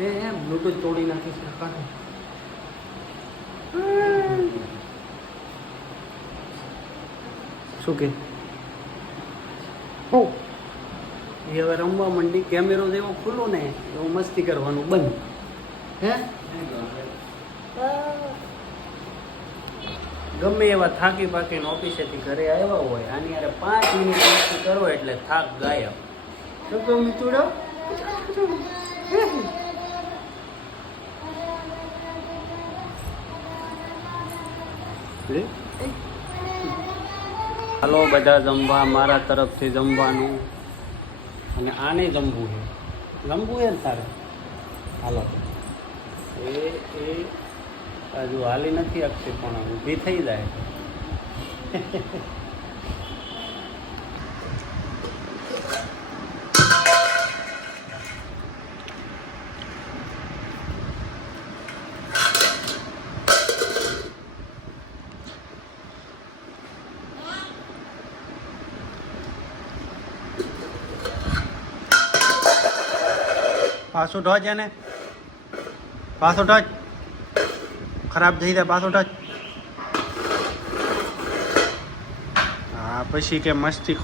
એમ Bluetooth તોડી નાખીશ ને કાઢો. શું કે એ હવે રમવા માંડી. કેમેરો જેવો ખુલ્લો ને એવું મસ્તી કરવાનું બંધ. હે ગમે એવા થાકી પાકીને ઓફિસેથી ઘરે આવ્યા હોય આની યારે 5 મિનિટ મસ્તી કરો એટલે થાક ગાયબ. શું કહું મીતુડો? હાલો બધા જમવા, મારા તરફથી જમવાનું. અને આને જમવું છે. જમવું છે ને તારે? હાલો. એ હજુ હાલી નથી આપતી પણ ઊભી થઈ જાય. પાછું ઢોજ એને પાછું ઢોજ ખરાબ થઈ જાય. પાછું ઢોજ. હા પછી કે મસ્તી